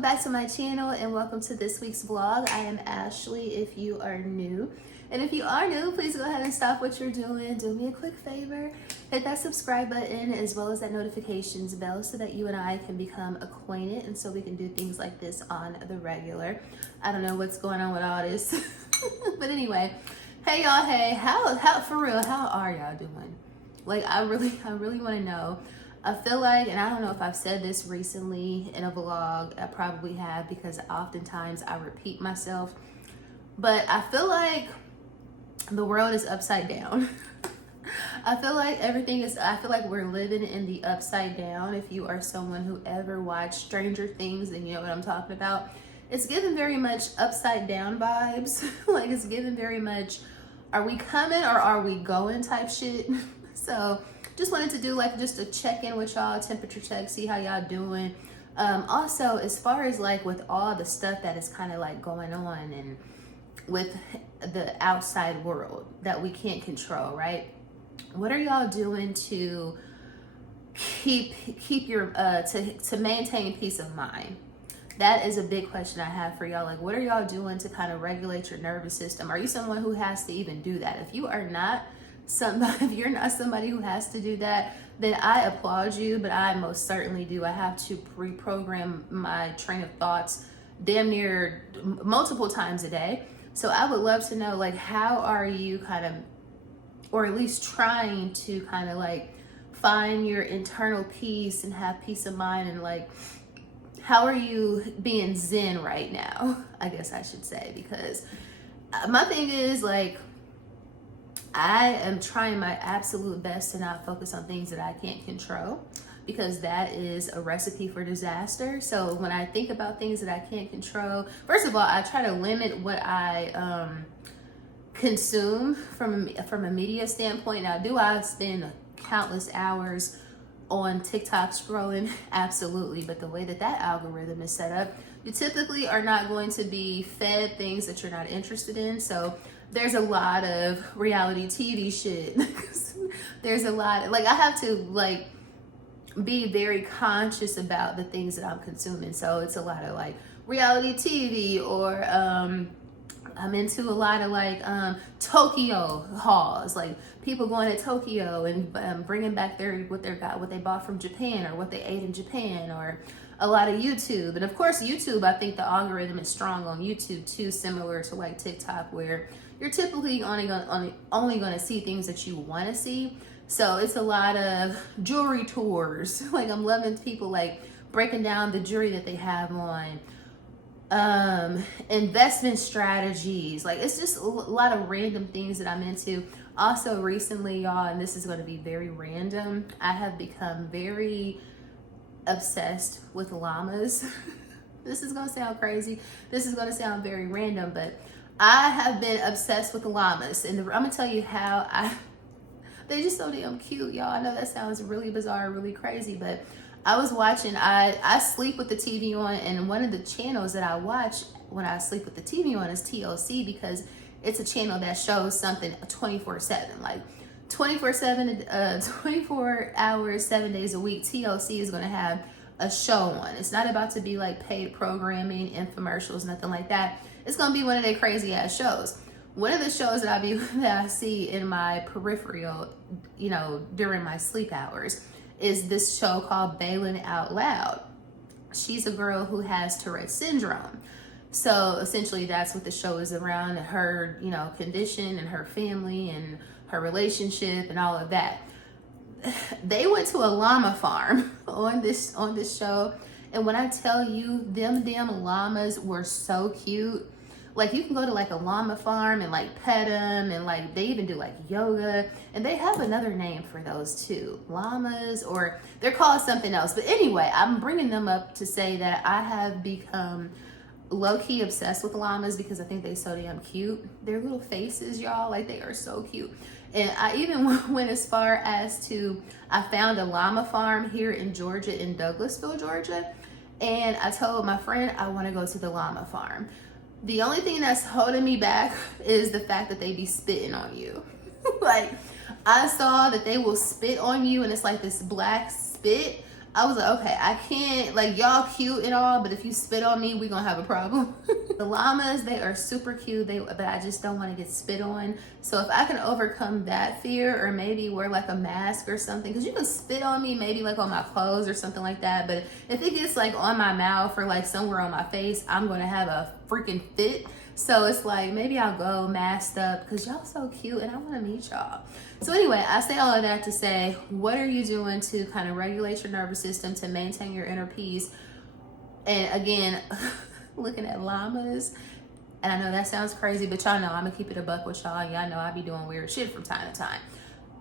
welcome back to my channel and welcome to this week's vlog. I am Ashley if you are new. And if you are new, please go ahead and stop what you're doing. Do me a quick favor. Hit that subscribe button as well as that notifications bell so that you and I can become acquainted and so we can do things like this on the regular. I don't know what's going on with all this. But anyway, hey y'all, hey, how for real, how are y'all doing? Like I really want to know. I feel like, and I don't know if I've said this recently in a vlog, I probably have because oftentimes I repeat myself, but I feel like the world is upside down. I feel like I feel like we're living in the upside down. If you are someone who ever watched Stranger Things, then you know what I'm talking about. It's given very much upside down vibes. Like it's given very much, are we coming or are we going type shit. So just wanted to do like just a check-in with y'all, temperature check, see how y'all doing. Also, as far as like with all the stuff that is kind of like going on and with the outside world that we can't control, right? What are y'all doing to keep your to maintain peace of mind? That is a big question I have for y'all. Like, what are y'all doing to kind of regulate your nervous system? Are you someone who has to even do that? If you are not if you're not somebody who has to do that, then I applaud you, but I most certainly do. I have to reprogram my train of thoughts damn near multiple times a day. So I would love to know, like, how are you kind of, or at least trying to kind of like find your internal peace and have peace of mind, and like, how are you being zen right now? I guess I should say, because my thing is like, I am trying my absolute best to not focus on things that I can't control, because that is a recipe for disaster. So when I think about things that I can't control, first of all, I try to limit what I consume from a media standpoint. Now, do I spend countless hours on TikTok scrolling? Absolutely. But the way that algorithm is set up, you typically are not going to be fed things that you're not interested in. So there's a lot of reality TV shit. There's a lot, like I have to like be very conscious about the things that I'm consuming. So it's a lot of like reality TV, or I'm into a lot of like Tokyo hauls, like people going to Tokyo and bringing back what they bought from Japan or what they ate in Japan, or a lot of YouTube. And of course YouTube, I think the algorithm is strong on YouTube too, similar to like TikTok, where you're typically only going to see things that you want to see. So it's a lot of jewelry tours. Like I'm loving people like breaking down the jewelry that they have on, investment strategies. Like it's just a lot of random things that I'm into. Also recently, y'all, and this is going to be very random, I have become very obsessed with llamas. This is going to sound crazy. This is going to sound very random, but I have been obsessed with the llamas, and I'm gonna tell you how they're just so damn cute, y'all. I know that sounds really bizarre, really crazy, but I was watching, I sleep with the TV on, and one of the channels that I watch when I sleep with the TV on is TLC, because it's a channel that shows something 24/7, like 24/7, 24 hours, 7 days a week. TLC is gonna have a show on. It's not about to be like paid programming, infomercials, nothing like that. It's gonna be one of their crazy ass shows. One of the shows that I see in my peripheral, you know, during my sleep hours, is this show called Bailing Out Loud. She's a girl who has Tourette syndrome. So essentially that's what the show is around, her, you know, condition and her family and her relationship and all of that. They went to a llama farm on this show. And when I tell you, them damn llamas were so cute. Like you can go to like a llama farm and like pet them, and like they even do like yoga, and they have another name for those too, llamas, or they're called something else. But anyway, I'm bringing them up to say that I have become low-key obsessed with llamas because I think they're so damn cute. Their little faces, y'all, like they are so cute. And I even went as far as to, I found a llama farm here in Georgia, in Douglasville, Georgia. And I told my friend I want to go to the llama farm. The only thing that's holding me back is the fact that they be spitting on you. Like I saw that they will spit on you, and it's like this black spit. I was like, okay, I can't, like, y'all cute and all, but if you spit on me, we gonna have a problem. The llamas, they are super cute, but I just don't want to get spit on. So if I can overcome that fear, or maybe wear like a mask or something, because you can spit on me maybe like on my clothes or something like that, but if it gets like on my mouth or like somewhere on my face, I'm gonna have a freaking fit. So it's like, maybe I'll go masked up, because y'all so cute and I want to meet y'all. So anyway, I say all of that to say, what are you doing to kind of regulate your nervous system, to maintain your inner peace? And again, looking at llamas, and I know that sounds crazy, but y'all know I'm gonna keep it a buck with y'all. Y'all know I be doing weird shit from time to time.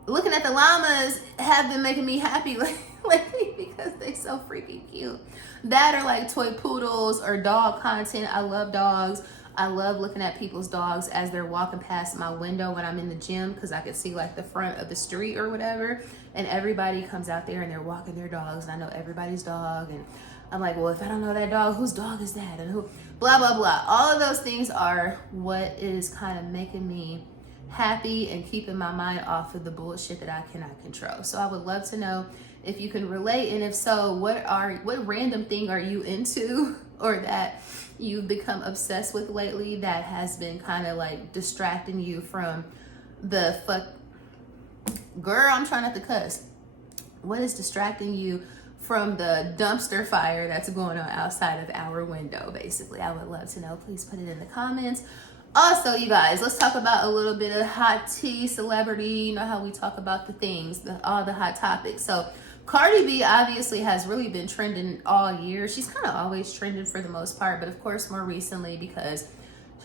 Looking at the llamas have been making me happy lately because they so freaking cute. That or like toy poodles or dog content. I love dogs. I love looking at people's dogs as they're walking past my window when I'm in the gym, because I can see like the front of the street or whatever, and everybody comes out there and they're walking their dogs, and I know everybody's dog, and I'm like, well, if I don't know that dog, whose dog is that? And who, blah, blah, blah. All of those things are what is kind of making me happy and keeping my mind off of the bullshit that I cannot control. So I would love to know if you can relate, and if so, what random thing are you into, or that you've become obsessed with lately, that has been kind of like distracting you from the girl, I'm trying not to cuss. What is distracting you from the dumpster fire that's going on outside of our window, basically? I would love to know. Please put it in the comments. Also, you guys, let's talk about a little bit of hot tea, celebrity. You know how we talk about the things, all the hot topics. So Cardi B obviously has really been trending all year. She's kind of always trending for the most part, but of course more recently because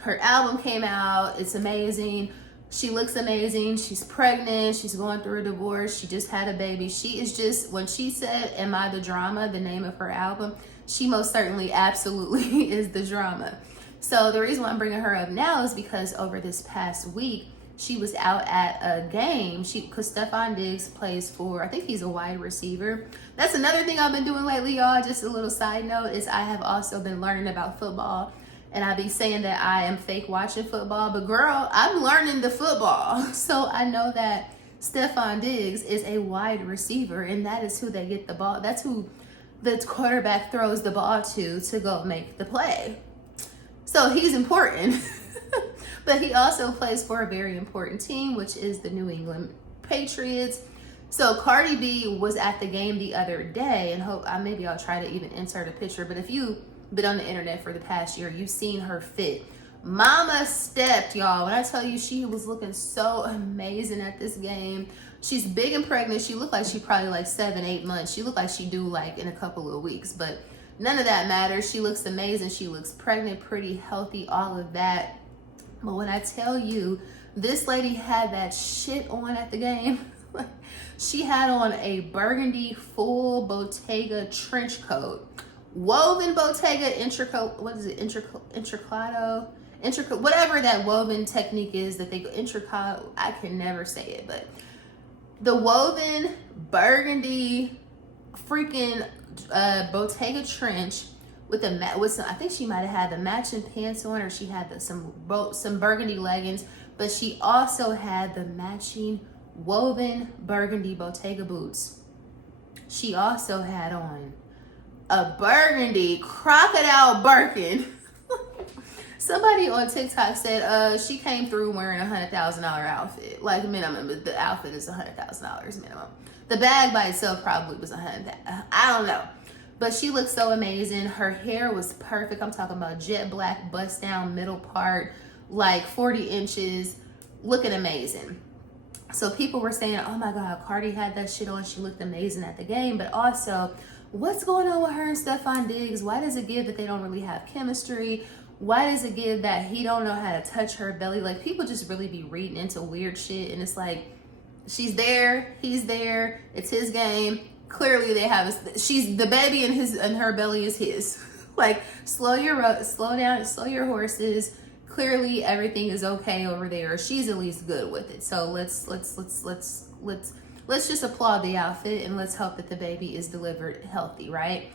her album came out. It's amazing. She looks amazing. She's pregnant. She's going through a divorce. She just had a baby. She is just, when she said, "Am I the drama?" the name of her album, she most certainly absolutely is the drama. So the reason why I'm bringing her up now is because over this past week, she was out at a game. Because Stefan Diggs plays for, I think he's a wide receiver. That's another thing I've been doing lately, y'all. Just a little side note is I have also been learning about football. And I be saying that I am fake watching football. But girl, I'm learning the football. So I know that Stefan Diggs is a wide receiver. And that is who they get the ball. That's who the quarterback throws the ball to go make the play. So he's important. But he also plays for a very important team, which is the New England Patriots. So Cardi B was at the game the other day, and maybe I'll try to even insert a picture, but if you've been on the internet for the past year, you've seen her fit. Mama stepped, y'all. When I tell you she was looking so amazing at this game. She's big and pregnant. She looked like she probably like 7-8 months. She looked like she do like in a couple of weeks, but none of that matters. She looks amazing. She looks pregnant, pretty healthy, all of that. But when I tell you, this lady had that shit on at the game. She had on a burgundy full Bottega trench coat, woven Bottega intricate, what is it, intricado, whatever that woven technique is that they go intricado. I can never say it, but the woven burgundy freaking Bottega trench with some, I think she might have had the matching pants on, or she had some burgundy leggings, but she also had the matching woven burgundy Bottega boots. She also had on a burgundy crocodile Birkin. Somebody on TikTok said she came through wearing a $100,000 outfit, like minimum. The outfit is $100,000 minimum. The bag by itself probably was $100,000. I don't know. But she looked so amazing. Her hair was perfect. I'm talking about jet black, bust down, middle part, like 40 inches, looking amazing. So people were saying, oh my God, Cardi had that shit on. She looked amazing at the game. But also, what's going on with her and Stefan Diggs? Why does it give that they don't really have chemistry? Why does it give that he don't know how to touch her belly? Like, people just really be reading into weird shit. And it's like, she's there, he's there, it's his game. Clearly they have she's the baby and her belly is his. Like, slow down, slow your horses. Clearly everything is okay over there. She's at least good with it. So let's just applaud the outfit and let's hope that the baby is delivered healthy, right?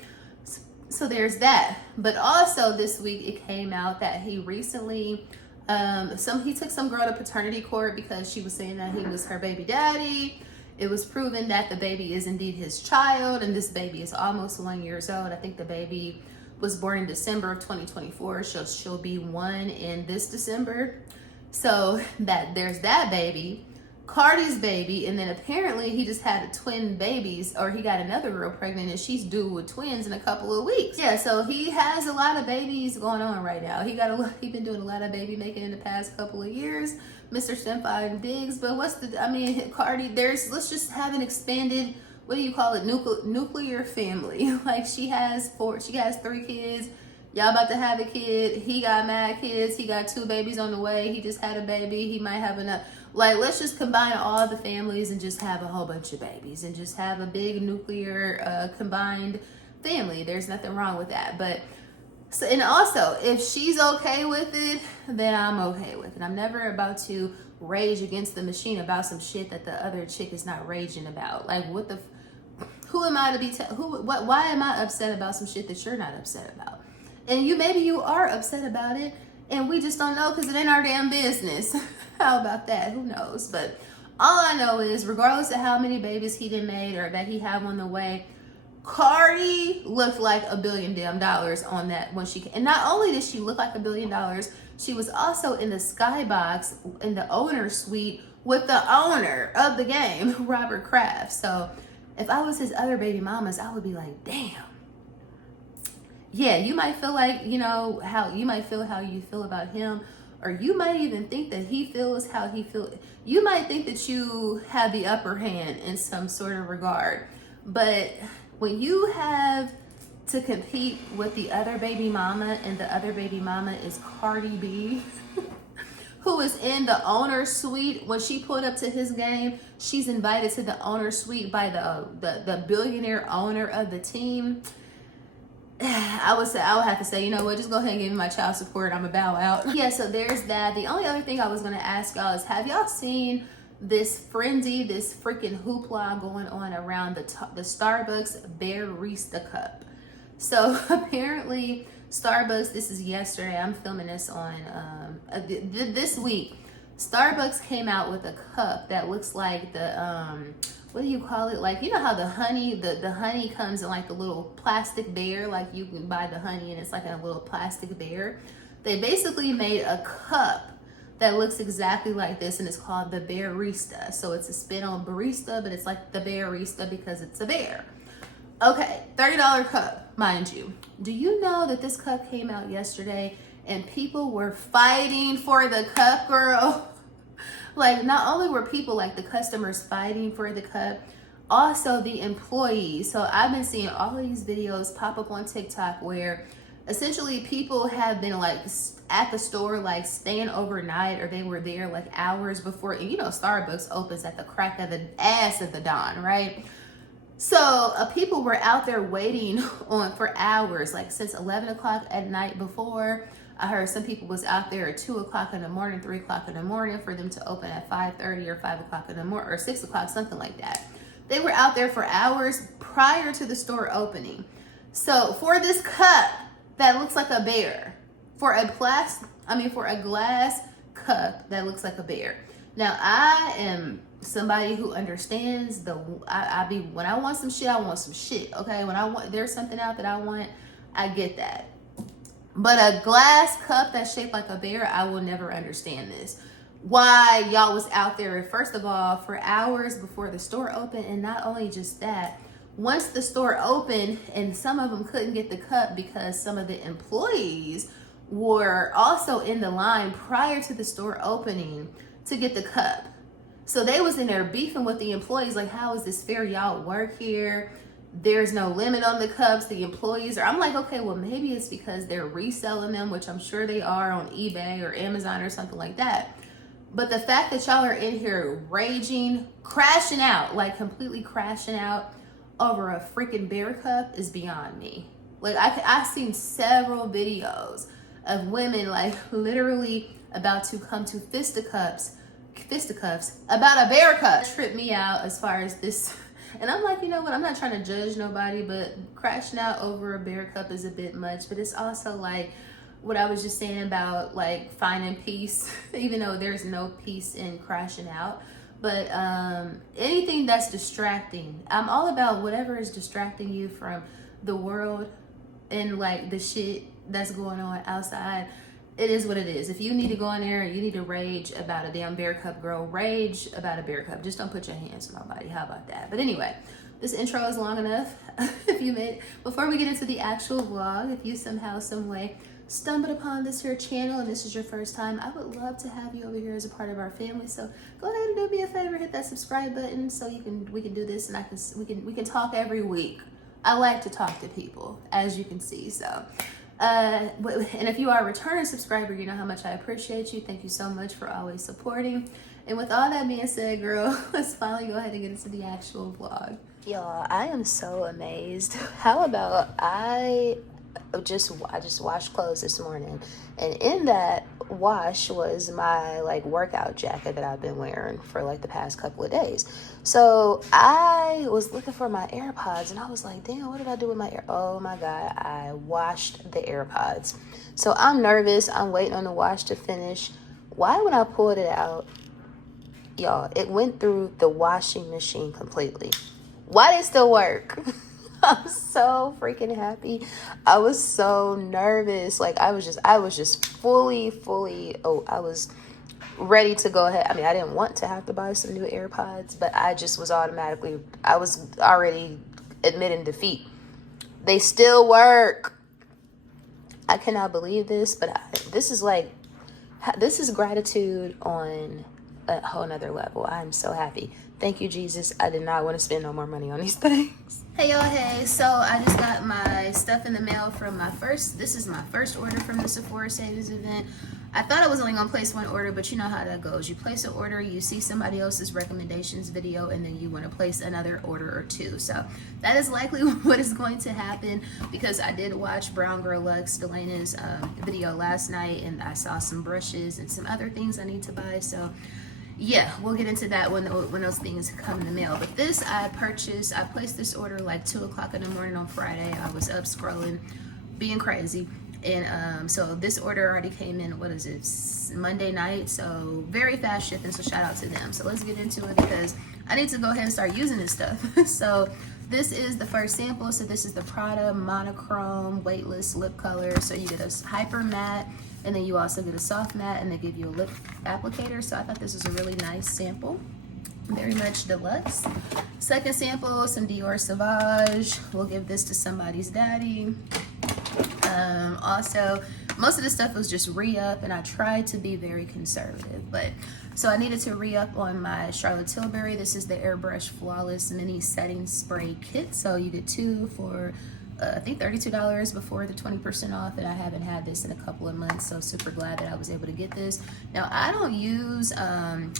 So there's that. But also this week it came out that he recently he took some girl to paternity court because she was saying that he was her baby daddy. It was proven that the baby is indeed his child, and this baby is almost 1 year old. I think the baby was born in December of 2024, so she'll be 1 in this December. So that there's that baby, Cardi's baby, and then apparently he just had twin babies, or he got another girl pregnant and she's due with twins in a couple of weeks. Yeah, so he has a lot of babies going on right now. He been doing a lot of baby making in the past couple of years, Mr. Stemfine Diggs. But Cardi, let's just have an expanded, what do you call it, nuclear family. Like she has 3 kids. Y'all about to have a kid. He got mad kids. He got 2 babies on the way. He just had a baby. He might have enough. Like, let's just combine all the families and just have a whole bunch of babies and just have a big nuclear combined family. There's nothing wrong with that. But so, and also, if she's okay with it, then I'm okay with it. I'm never about to rage against the machine about some shit that the other chick is not raging about. Like, who am I to be? Why am I upset about some shit that you're not upset about? And maybe you are upset about it, and we just don't know because it ain't our damn business. How about that? Who knows? But all I know is, regardless of how many babies he done made or that he have on the way, Cardi looked like $1 billion on that when she. And not only did she look like $1 billion, she was also in the skybox in the owner suite with the owner of the game, Robert Kraft. So if I was his other baby mamas, I would be like, damn. Yeah, you might feel like, how you feel about him, or you might even think that he feels how he feels. You might think that you have the upper hand in some sort of regard. But when you have to compete with the other baby mama, and the other baby mama is Cardi B, who is in the owner suite. When she pulled up to his game, she's invited to the owner suite by the billionaire owner of the team. I would have to say, you know what, just go ahead and give me my child support. I'm gonna bow out. Yeah, so there's that. The only other thing I was gonna ask y'all is, have y'all seen this frenzy, this freaking hoopla going on around the Starbucks Barista Cup? So apparently Starbucks, this is yesterday, I'm filming this on this week, Starbucks came out with a cup that looks like the what do you call it? Like, you know how the honey, the honey comes in like the little plastic bear, like you can buy the honey and it's like in a little plastic bear. They basically made a cup that looks exactly like this, and it's called the Barista. So it's a spin on barista, but it's like the Barista because it's a bear. Okay, $30 cup, mind you. Do you know that this cup came out yesterday and people were fighting for the cup, girl? Like, not only were people, like the customers, fighting for the cup, also the employees. So I've been seeing all of these videos pop up on TikTok where essentially people have been like at the store, like staying overnight, or they were there like hours before. And Starbucks opens at the crack of the ass of the dawn, right? So people were out there waiting for hours, like since 11 o'clock at night before. I heard some people was out there at 2 o'clock in the morning, 3 o'clock in the morning for them to open at 5:30 or 5 o'clock in the morning, or 6 o'clock, something like that. They were out there for hours prior to the store opening. So for this cup that looks like a bear, for a glass cup that looks like a bear. Now, I am somebody who understands when I want some shit, I want some shit. Okay, there's something out that I want, I get that. But a glass cup that's shaped like a bear, I will never understand this. Why y'all was out there, first of all, for hours before the store opened. And not only just that, once the store opened, and some of them couldn't get the cup because some of the employees were also in the line prior to the store opening to get the cup. So they was in there beefing with the employees, like, how is this fair? Y'all work here. There's no limit on the cups. The employees are, I'm like, okay, well, maybe it's because they're reselling them, which I'm sure they are on eBay or Amazon or something like that. But the fact that y'all are in here raging, crashing out, like completely crashing out over a freaking bear cup is beyond me. Like, I've seen several videos of women like literally about to come to fisticuffs about a bear cup. Tripped me out as far as this. And I'm like, you know what? I'm not trying to judge nobody, but crashing out over a bear cup is a bit much. But it's also like what I was just saying about like finding peace, even though there's no peace in crashing out. But anything that's distracting, I'm all about whatever is distracting you from the world and like the shit that's going on outside. It is what it is. If you need to go in there and you need to rage about a damn bear cup, girl, rage about a bear cup. Just don't put your hands on my body. How about that? But anyway, this intro is long enough. If you made, before we get into the actual vlog, if you somehow, some way stumbled upon this here channel and this is your first time, I would love to have you over here as a part of our family. So go ahead and do me a favor, hit that subscribe button so we can do this, and we can talk every week. I like to talk to people, as you can see. So and if you are a returning subscriber, you know how much I appreciate you. Thank you so much for always supporting. And with all that being said, girl, let's finally go ahead and get into the actual vlog. Y'all, I am so amazed. How about I just washed clothes this morning, and in that wash was my like workout jacket that I've been wearing for like the past couple of days. So I was looking for my AirPods and I was like, damn, what did I do with my oh my god, I washed the AirPods. So I'm nervous, I'm waiting on the wash to finish. Why, when I pulled it out, y'all, it went through the washing machine completely. Why did it still work? I'm so freaking happy. I was so nervous. Like I was just fully, oh, I was ready to go ahead. I mean, I didn't want to have to buy some new AirPods, but I just was I was already admitting defeat. They still work. I cannot believe this, but this is gratitude on a whole nother level. I'm so happy. Thank you, Jesus. I did not want to spend no more money on these things. Hey y'all, hey. So I just got my stuff in the mail from this is my first order from the Sephora savings event. I thought I was only gonna place one order, but you know how that goes. You place an order, you see somebody else's recommendations video, and then you want to place another order or two. So that is likely what is going to happen, because I did watch Brown Girl Lux, Delena's video last night, and I saw some brushes and some other things I need to buy. So yeah, we'll get into that when those things come in the mail. But this I placed this order like 2 o'clock in the morning on Friday. I was up scrolling, being crazy. And so this order already came in, what is it, Monday night. So very fast shipping, so shout out to them. So let's get into it because I need to go ahead and start using this stuff. So this is the first sample. So this is the Prada Monochrome Weightless Lip Color. So you get a hyper matte, and then you also get a soft matte, and they give you a lip applicator. So I thought this was a really nice sample. Very much deluxe. Second sample, some Dior Sauvage. We'll give this to somebody's daddy. Also, most of the stuff was just re-up, and I tried to be very conservative. But so I needed to re-up on my Charlotte Tilbury. This is the Airbrush Flawless Mini Setting Spray Kit. So you get 2 for I think $32 before the 20% off, and I haven't had this in a couple of months, so super glad that I was able to get this. Now I don't use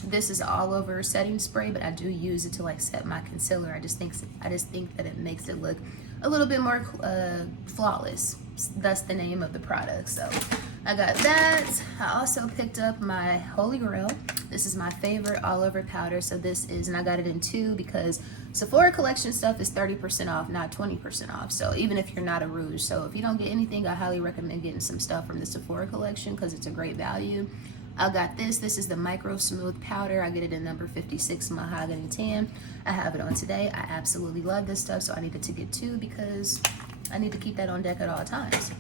this is all over setting spray, but I do use it to like set my concealer. I just think that it makes it look a little bit more flawless. That's the name of the product. So I got that. I also picked up my Holy Grail. This is my favorite all over powder. So this is, and I got it in 2 because Sephora collection stuff is 30% off, not 20% off. So even if you're not a rouge, so if you don't get anything, I highly recommend getting some stuff from the Sephora collection because it's a great value. I got this is the Micro Smooth Powder. I get it in number 56 Mahogany Tan. I have it on today. I absolutely love this stuff, so I needed to get 2 because I need to keep that on deck at all times.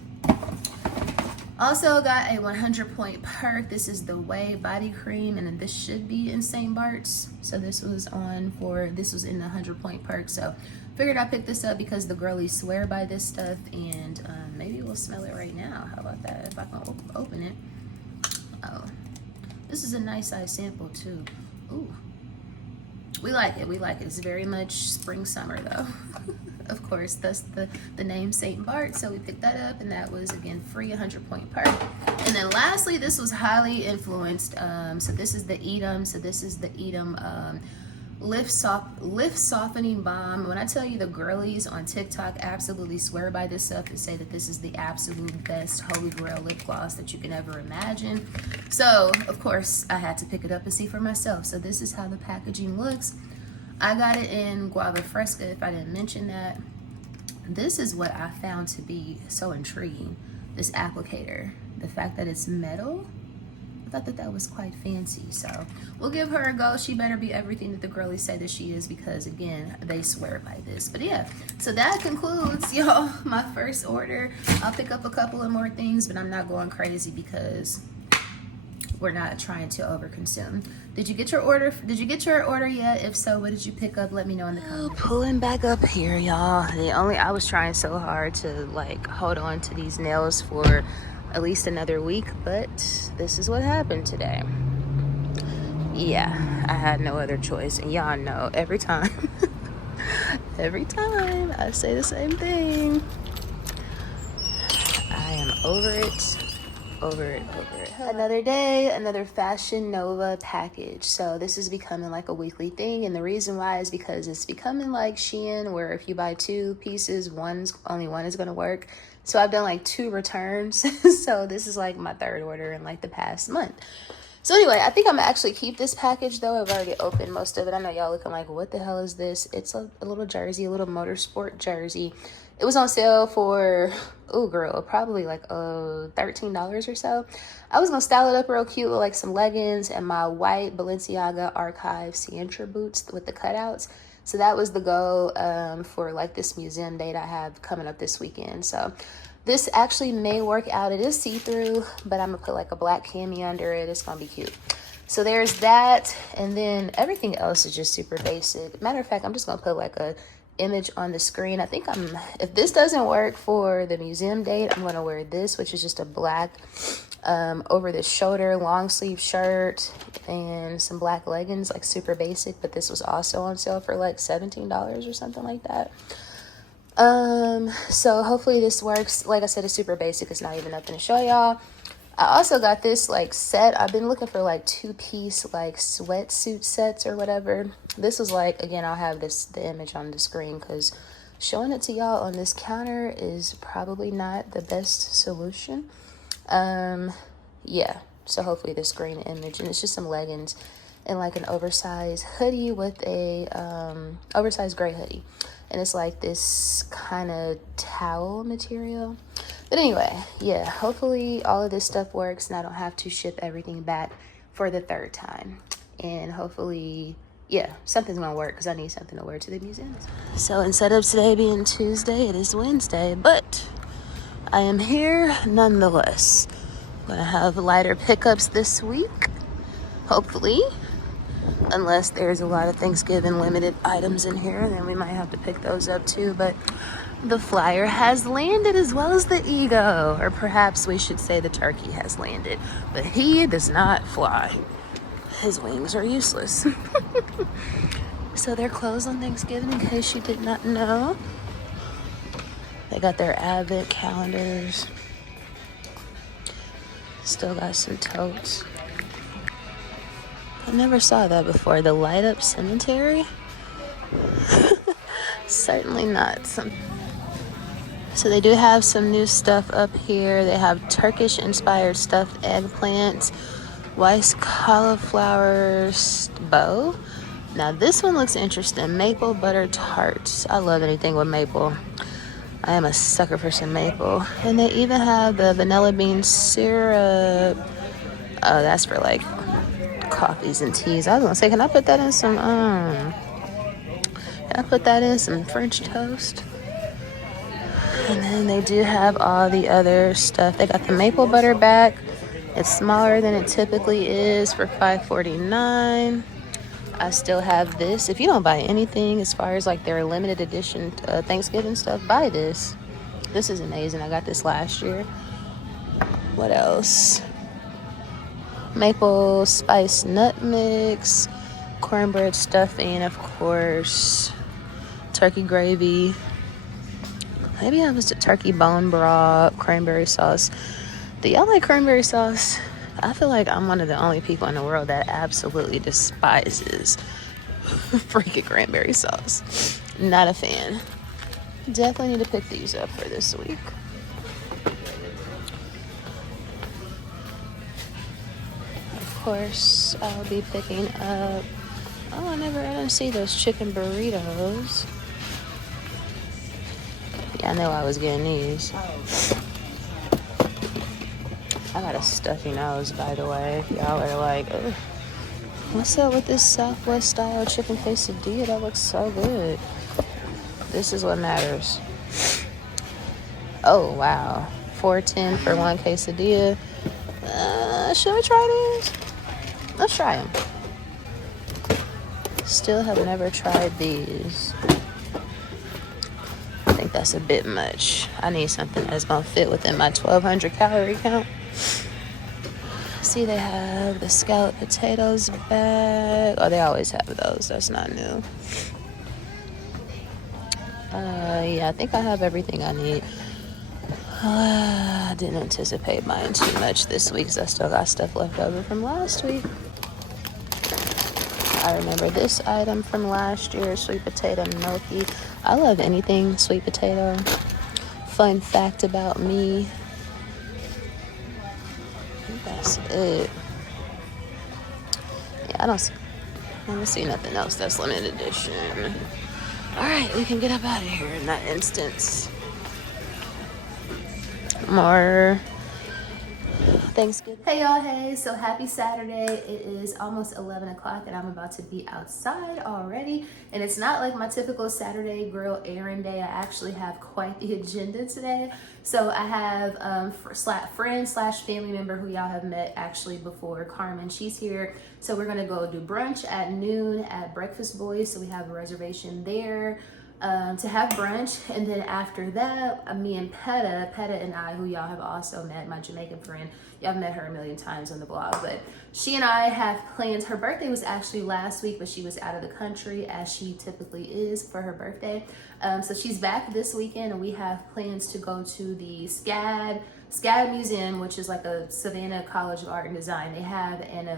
Also got a 100 point perk. This is the Way Body Cream, and this should be in St. Bart's. So this was in the 100 point perk. So figured I picked this up because the girlies swear by this stuff, and maybe we'll smell it right now. How about that? If I can open it. Oh, this is a nice size sample too. Ooh, we like it. It's very much spring summer though. Of course, that's the name St. Bart. So we picked that up, and that was again free 100 point perk. And then lastly, this was highly influenced. So this is the Edam. So this is the Edam lift softening balm. When I tell you, the girlies on TikTok absolutely swear by this stuff and say that this is the absolute best Holy Grail lip gloss that you can ever imagine. So of course I had to pick it up and see for myself. So this is how the packaging looks. I got it in Guava Fresca, if I didn't mention that. This is what I found to be so intriguing, this applicator. The fact that it's metal I thought that that was quite fancy, so we'll give her a go. She better be everything that the girlies say that she is, because again, they swear by this. But yeah, so that concludes, y'all, my first order. I'll pick up a couple of more things, but I'm not going crazy because we're not trying to overconsume. Did you get your order? Did you get your order yet? If so, what did you pick up? Let me know in the comments. Pulling back up here, y'all. I was trying so hard to like hold on to these nails for at least another week, but this is what happened today. Yeah, I had no other choice, and y'all know every time every time I say the same thing. I am over it. Another day, another Fashion Nova package. So this is becoming like a weekly thing, and the reason why is because it's becoming like Shein, where if you buy 2 pieces, only one is gonna work. So I've done like 2 returns. So this is like my 3rd order in like the past month. So anyway, I think I'm gonna actually keep this package though. I've already opened most of it. I know y'all looking like, what the hell is this? It's a little jersey, a little motorsport jersey. It was on sale for, oh girl, probably like $13 or so. I was gonna style it up real cute with like some leggings and my white Balenciaga Archive Sientra boots with the cutouts. So that was the goal for like this museum date I have coming up this weekend. So this actually may work out. It is see-through, but I'm gonna put like a black cami under it. It's gonna be cute. So there's that, and then everything else is just super basic. Matter of fact, I'm just gonna put like a image on the screen. I think if this doesn't work for the museum date, I'm gonna wear this, which is just a black over the shoulder long sleeve shirt and some black leggings, like super basic, but this was also on sale for like $17 or something like that. So hopefully this works. Like I said, it's super basic. It's not even nothing to show y'all. I also got this like set. I've been looking for like 2-piece like sweatsuit sets or whatever. This was like, again, I'll have the image on the screen because showing it to y'all on this counter is probably not the best solution. Yeah, so hopefully this green image, and it's just some leggings and like an oversized hoodie with a oversized gray hoodie, and it's like this kind of towel material. But anyway, yeah, hopefully all of this stuff works and I don't have to ship everything back for the 3rd time. And hopefully, yeah, something's gonna work because I need something to wear to the museums. So instead of today being Tuesday, it is Wednesday, but I am here nonetheless. I'm gonna have lighter pickups this week, hopefully. Unless there's a lot of Thanksgiving limited items in here, then we might have to pick those up too. But the flyer has landed, as well as the ego, or perhaps we should say the turkey has landed, but he does not fly. His wings are useless. So they're closed on Thanksgiving, in case you did not know. They got their Advent calendars. Still got some totes. I never saw that before. The light up cemetery? Certainly not. So they do have some new stuff up here. They have Turkish inspired stuffed eggplants, Weiss cauliflower bow. Now this one looks interesting. Maple butter tarts. I love anything with maple. I am a sucker for some maple. And they even have the vanilla bean syrup. Oh, that's for like coffees and teas. I was gonna say, can I put that in some French toast? And then they do have all the other stuff. They got the maple butter back. It's smaller than it typically is for $5.49. I still have this. If you don't buy anything as far as like their limited edition Thanksgiving stuff, buy this. This is amazing. I got this last year. What else? Maple spice nut mix, cornbread stuffing, of course, turkey gravy. Maybe I was a turkey bone broth, cranberry sauce. Do y'all like cranberry sauce? I feel like I'm one of the only people in the world that absolutely despises freaking cranberry sauce. Not a fan. Definitely need to pick these up for this week. Of course, I'll be picking up, I didn't see those chicken burritos. Yeah, I know I was getting these. I got a stuffy nose, by the way. Y'all are like, ugh, what's up with this Southwest style chicken quesadilla? That looks so good. This is what matters. Oh, wow. $4.10 for one quesadilla. Should we try these? Let's try them. Still have never tried these. I think that's a bit much. I need something that's gonna fit within my 1,200 calorie count. See, they have the scalloped potatoes bag. Oh, they always have those. That's not new. Yeah, I think I have everything I need. I didn't anticipate buying too much this week because I still got stuff left over from last week. I remember this item from last year, sweet potato gnocchi. I love anything sweet potato. Fun fact about me. That's it. Yeah, I don't see nothing else that's limited edition. All right, we can get up out of here in that instance. More Thanksgiving. Hey y'all, hey, so happy Saturday. It is almost 11 o'clock and I'm about to be outside already. And it's not like my typical Saturday grill errand day. I actually have quite the agenda today. So I have friend slash family member who y'all have met actually before, Carmen. She's here. So we're gonna go do brunch at noon at Breakfast Boys. So we have a reservation there to have brunch. And then after that, me and Petta and I, who y'all have also met, my Jamaican friend, y'all have met her a million times on the blog, but she and I have plans. Her birthday was actually last week, but she was out of the country as she typically is for her birthday. So she's back this weekend and we have plans to go to the SCAD Museum, which is like a Savannah College of Art and Design. They have an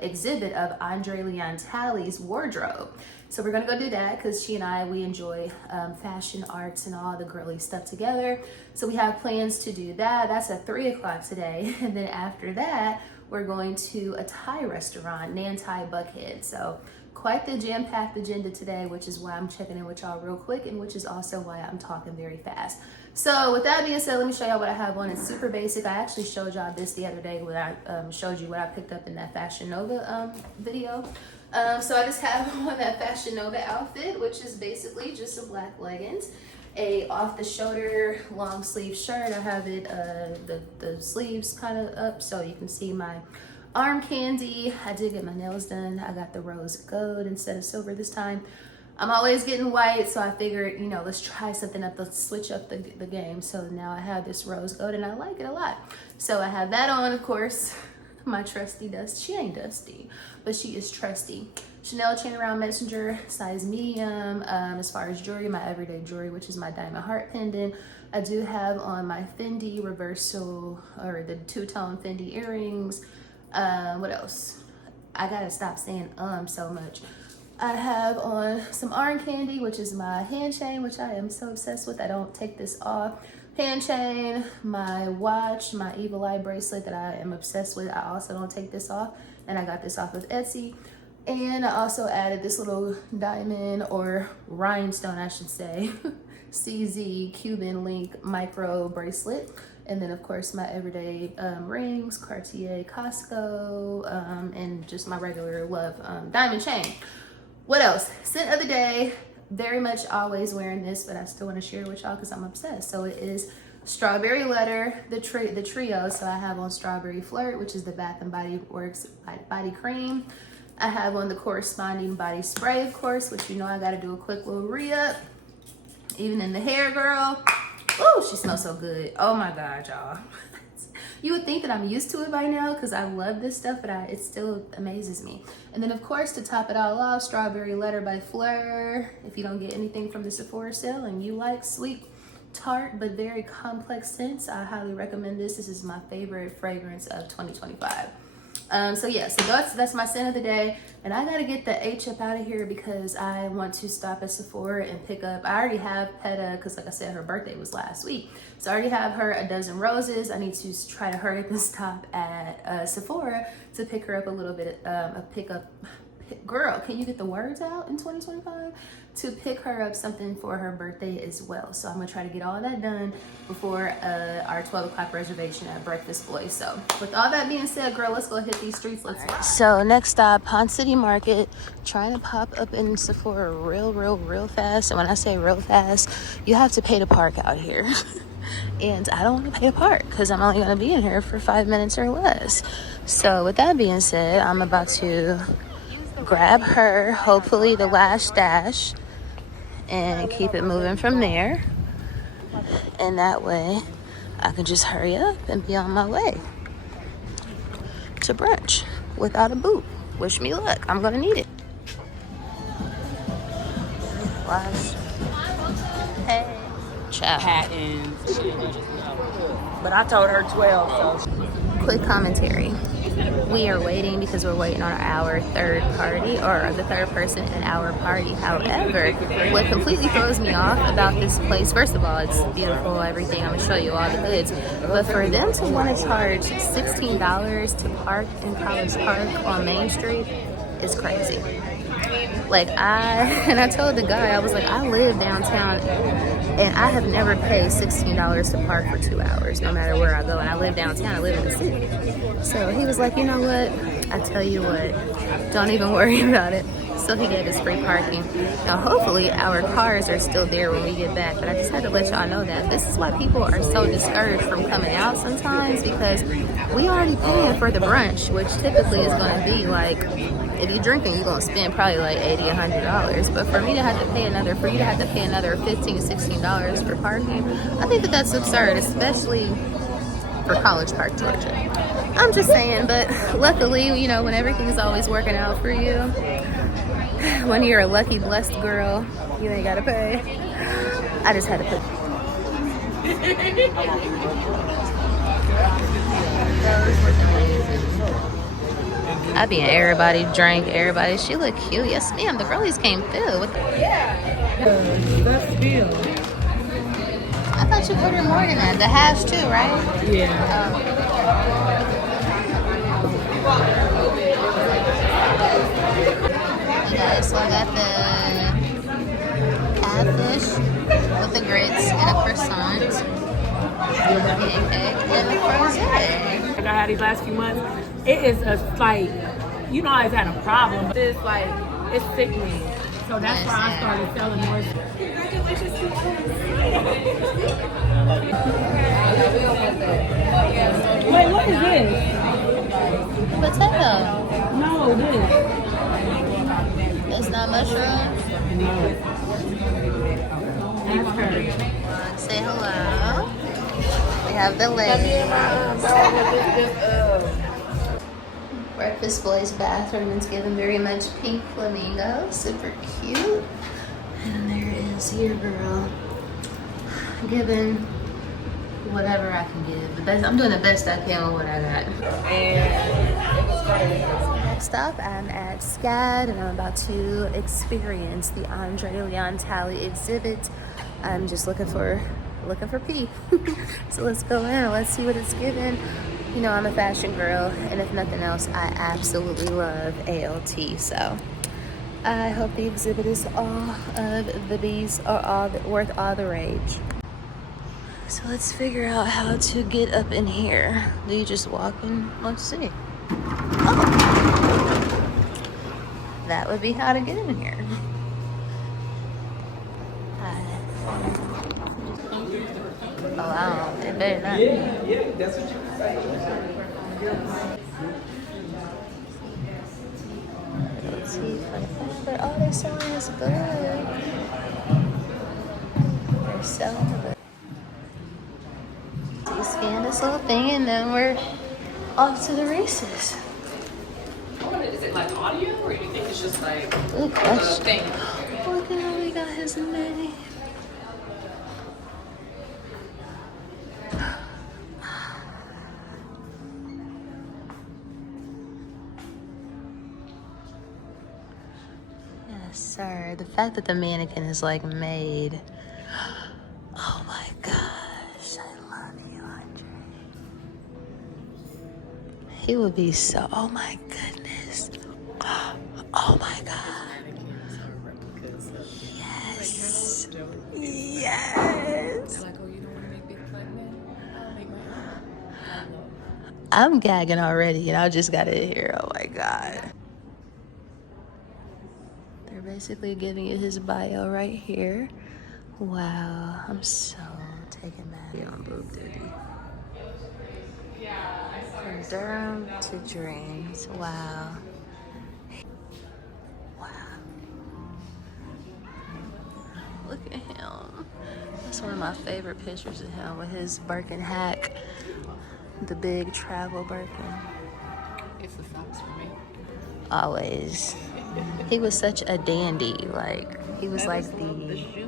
exhibit of Andre Leon Talley's wardrobe. So we're gonna go do that because she and I, we enjoy fashion arts and all the girly stuff together. So we have plans to do that. That's at 3 o'clock today. And then after that, we're going to a Thai restaurant, Nan Thai Buckhead. So quite the jam-packed agenda today, which is why I'm checking in with y'all real quick and which is also why I'm talking very fast. So with that being said, let me show y'all what I have on. It's super basic. I actually showed y'all this the other day when I showed you what I picked up in that Fashion Nova video. So I just have on that Fashion Nova outfit, which is basically just some black leggings, a off-the-shoulder long sleeve shirt. I have it, the sleeves kind of up so you can see my arm candy. I did get my nails done. I got the rose gold instead of silver this time. I'm always getting white, so I figured, you know, let's try something up, let's switch up the game. So now I have this rose gold and I like it a lot. So I have that on, of course. My trusty dust. She ain't dusty, but she is trusty. Chanel chain around messenger, size medium. As far as jewelry, my everyday jewelry, which is my diamond heart pendant. I do have on my Fendi reversal, or the two-tone Fendi earrings. What else? I gotta stop saying so much. I have on some arm candy, which is my hand chain, which I am so obsessed with. I don't take this off. Hand chain, my watch, my evil eye bracelet that I am obsessed with. I also don't take this off, and I got this off of Etsy. And I also added this little diamond, or rhinestone I should say, CZ Cuban link micro bracelet. And then of course my everyday rings, Cartier, Costco, and just my regular love diamond chain. What else? Scent of the day. Very much always wearing this, but I still want to share it with y'all because I'm obsessed. So it is Strawberry Letter, the trio. So I have on Strawberry Flirt, which is the Bath and Body Works body cream. I have on the corresponding body spray, of course, which you know I got to do a quick little re-up. Even in the hair, girl. Oh, she smells so good. Oh my God, y'all. You would think that I'm used to it by now because I love this stuff, but it still amazes me. And then of course, to top it all off, Strawberry Letter by Fleur. If you don't get anything from the Sephora sale and you like sweet, tart, but very complex scents, I highly recommend this. This is my favorite fragrance of 2025. So yeah, so that's my scent of the day. And I gotta get the H up out of here because I want to stop at Sephora and pick up, I already have Petta, because like I said, her birthday was last week. So I already have her a dozen roses. I need to try to hurry up and stop at Sephora to pick her up a little bit, pick girl, can you get the words out in 2025? To pick her up something for her birthday as well. So I'm gonna try to get all that done before our 12 o'clock reservation at Breakfast Boy. So with all that being said, girl, let's go hit these streets. Let's ride. So next stop, Pond City Market. Trying to pop up in Sephora real fast. And when I say real fast, you have to pay to park out here. And I don't want to pay to park because I'm only going to be in here for 5 minutes or less. So with that being said, I'm about to grab her, hopefully the last stash, and keep it moving from there. And that way I can just hurry up and be on my way to brunch without a boot. Wish me luck. I'm going to need it. Wash. Hey. Ciao. Patents. But I told her 12, so. Quick commentary. We are waiting because we're waiting on our third party, or the third person in our party. However, what completely throws me off about this place, first of all, it's beautiful, everything. I'm going to show you all the goods. But for them to want to charge $16 to park in College Park on Main Street is crazy. Like I told the guy, I was like, I live downtown and I have never paid $16 to park for 2 hours, no matter where I go. And I live downtown, I live in the city. So he was like, you know what? I tell you what, don't even worry about it. So he gave us free parking. Now hopefully our cars are still there when we get back. But I just had to let y'all know that this is why people are so discouraged from coming out sometimes, because we already paying for the brunch, which typically is going to be like, if you're drinking, you're gonna spend probably like $80, $100. But for me to have to pay another, for you to have to pay another $15, $16 for parking, I think that that's absurd, especially for College Park, Georgia. I'm just saying, but luckily, you know, when everything's always working out for you, when you're a lucky, blessed girl, you ain't gotta pay. I just had to put. I be in everybody, drank, everybody. She look cute. Yes, ma'am. The girlies came through. What the? That's deal. I thought you ordered more than that. The hash too, right? Yeah. Okay, so I got the catfish with the grits and a croissant, pancake, and the frozen. Like I had these last few months, it is a like, you know, I've had a problem, but it's like, it's sickening. So that's why I started selling more. Congratulations to Wait, what is this? Potato. No, this. It's not mushrooms. No. Ask her. Say hello. We have the ladies. Breakfast Boy's bathroom is given very much pink flamingo. Super cute. And there is your girl giving whatever I can give. The best. I'm doing the best I can with what I got. Next up, I'm at SCAD and I'm about to experience the Andre Leon Talley exhibit. I'm just looking for P. So let's go in and let's see what it's given. You know, I'm a fashion girl, and if nothing else, I absolutely love ALT. So I hope the exhibit is all of the bees are all worth all the rage. So let's figure out how to get up in here. Do you just walk in? Let's see. Oh, that would be how to get in here. Oh wow, it better not. Yeah, that's what you were saying. Oh, they're selling us good. They're selling good. So you scan this little thing and then we're off to the races. Is it like audio, or do you think it's just like Good question. thing? Look at how we got his name. Yes, sir. The fact that the mannequin is like made. Oh my gosh, I love you, Andre. He would be so. Oh my goodness. Oh my God. Yes. Yes. They're like, oh, you don't want to make big platinum? I'll make my own. I'm gagging already, and I just got it here. Oh my God. They're basically giving you his bio right here. Wow, I'm so taken back on boob duty. From Durham to Dreams. Wow. Wow. Look at him. That's one of my favorite pictures of him with his Birkin hack. The big travel Birkin. It's the socks for me. Always. He was such a dandy. Like, he was like the shoes.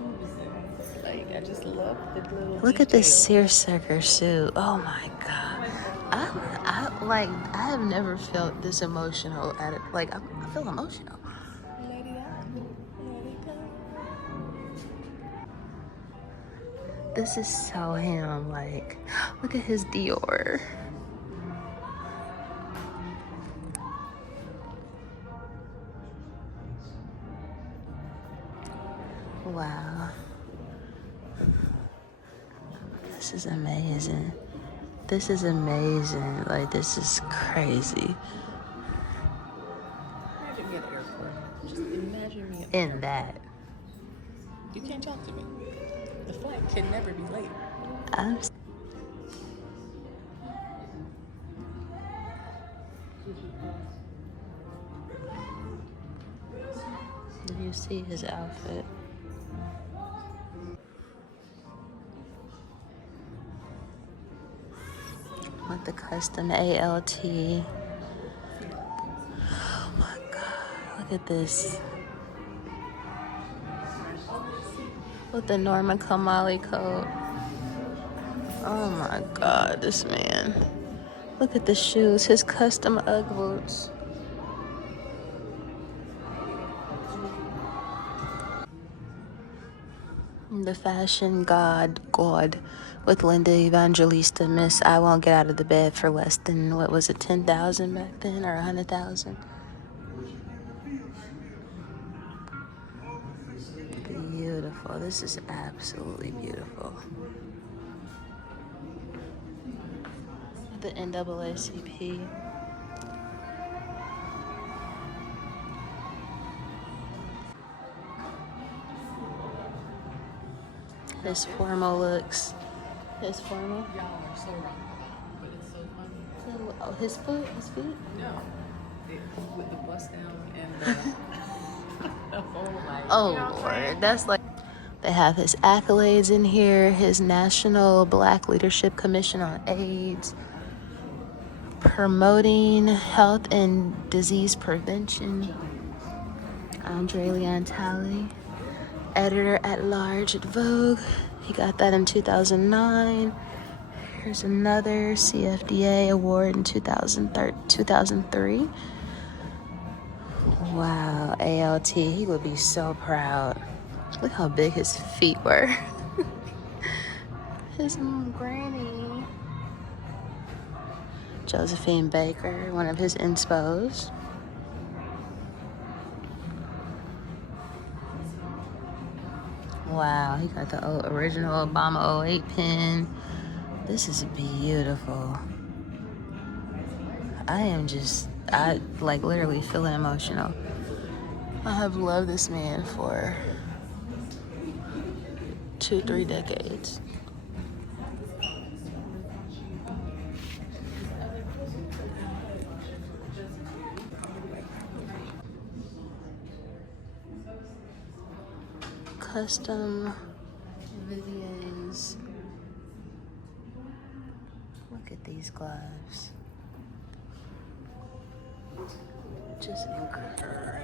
Like, I just love the little Look at this details. seersucker suit. Oh my God. I have never felt this emotional at it. Like, I feel emotional. Let it out. Let it go. This is so him. Like, look at his Dior. Wow. This is amazing. This is amazing. Like, this is crazy. Imagine me at the airport. Just imagine me at the In airport. that. You can't talk to me. The flight can never be late. I'm Did you see his outfit? With the custom ALT. Oh my God, look at this. With the Norman Kamali coat. Oh my God, this man. Look at the shoes, his custom Ugg boots. The fashion god with Linda Evangelista, Miss I won't get out of the bed for less than, what was it, 10,000 back then, or 100,000? Beautiful. This is absolutely beautiful. The NAACP. His formal looks. His formal? Y'all are so wrong, but it's so funny. Oh, his feet? No. With the bust down and the whole like. Oh, You know what I'm saying? Lord. That's like, they have his accolades in here, his National Black Leadership Commission on AIDS, promoting health and disease prevention. Andre Leon Talley, editor at large at Vogue. He got that in 2009. Here's another CFDA award in 2003. Wow, ALT, he would be so proud. Look how big his feet were. His granny. Josephine Baker, one of his inspos. Wow, he got the original Obama 08 pin. This is beautiful. I like literally feeling emotional. I have loved this man for 2-3 decades. Custom Vivier's. Look at these gloves. Just incredible.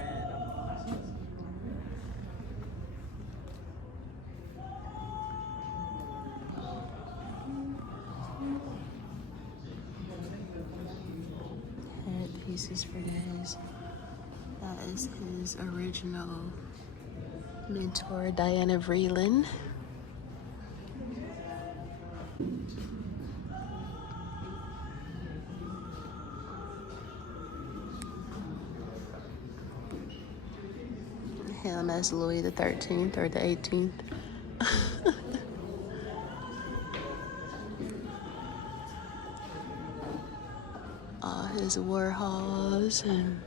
Headpieces for days. That is his original mentor, Diana Vreeland. That's Louis the 13th or the 18th. All his Warhols and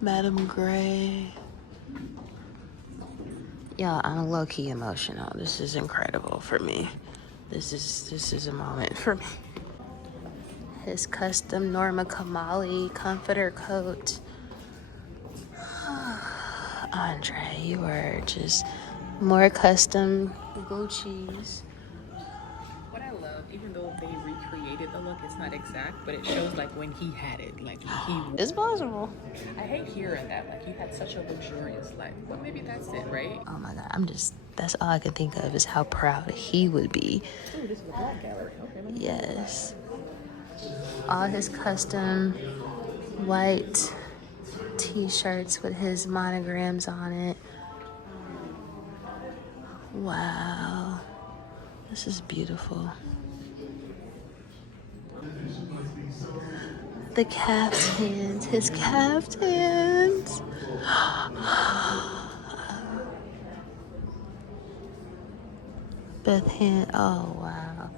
Madame Gray. Y'all, I'm low-key emotional. This is incredible for me. This is a moment for me. His custom Norma Kamali comforter coat. Andre, you are just more custom Gucci's. What I love, even though they recreated the look, it's not exact, but it shows like when he had it, like he. It's possible. I hate hearing that, like you had such a luxurious life. Well, maybe that's it, right? Oh my God, that's all I can think of is how proud he would be. Ooh, this is a black gallery. Okay. Yes. All his custom white t-shirts with his monograms on it. Wow. This is beautiful. The caftans, his caftans. Beth Hand, oh wow.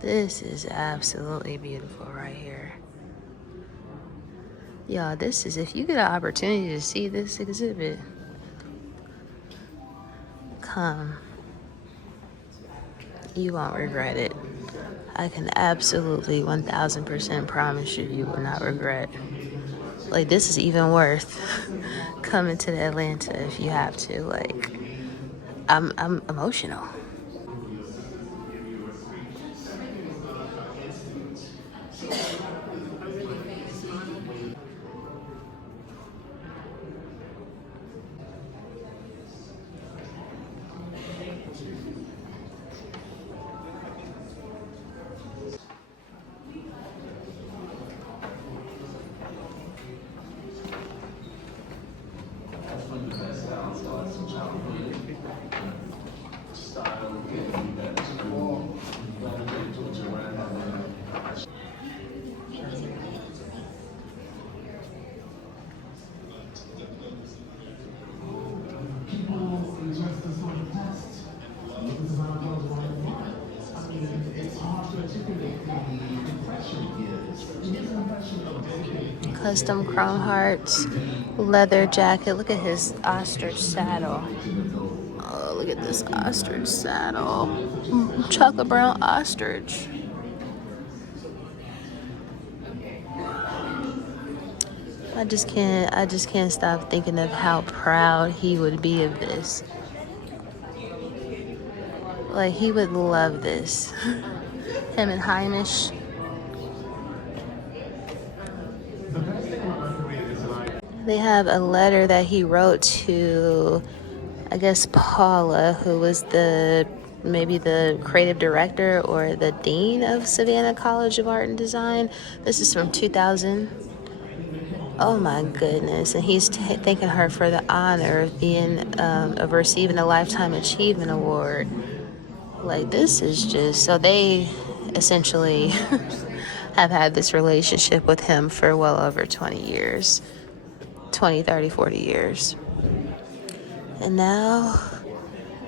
This is absolutely beautiful right here. Y'all, this is, if you get an opportunity to see this exhibit, come. You won't regret it. I can absolutely 1000% promise you, you will not regret. Like, this is even worth coming to the Atlanta if you have to. Like, I'm emotional. Custom chrome hearts, leather jacket. Look at his ostrich saddle. Oh, look at this ostrich saddle. Chocolate brown ostrich. I just can't stop thinking of how proud he would be of this. Like, he would love this. Him and Heimish. They have a letter that he wrote to, I guess, Paula, who was maybe the creative director or the dean of Savannah College of Art and Design. This is from 2000. Oh my goodness. And he's thanking her for the honor of receiving a Lifetime Achievement Award. Like, this is just, so they essentially have had this relationship with him for well over 20 years. 20, 30, 40 years. And now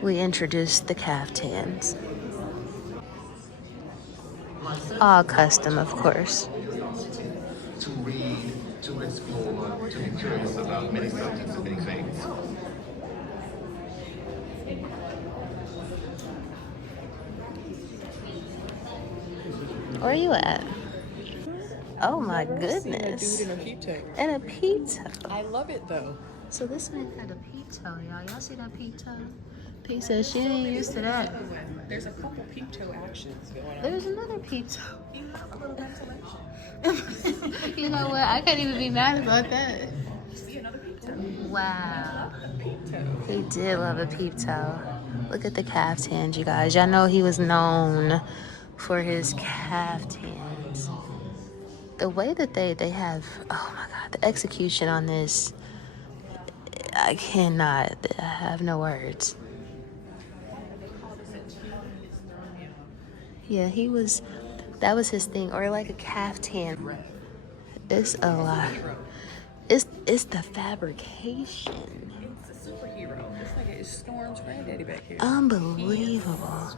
we introduce the caftans. All custom, of course. To read, to explore, to be curious about many subjects and many things. Where are you at? Oh my goodness. Dude in a peep toe. And a peep toe. I love it though. So this man had a peep toe, y'all. Y'all see that peep toe? P says she ain't used to that. There's a couple peep toe actions going on. There's another peep toe. You have a little ventilation. You know what? I can't even be mad about that. See another peep toe. Wow. Peep toe. He did love a peep toe. Look at the caftans, you guys. Y'all know he was known for his caftans. The way that they have, oh my God, the execution on this, I have no words. Yeah, that was his thing, or like a caftan. It's a lot. It's the fabrication. It's a superhero. It's like is Storm's granddaddy back here. Unbelievable.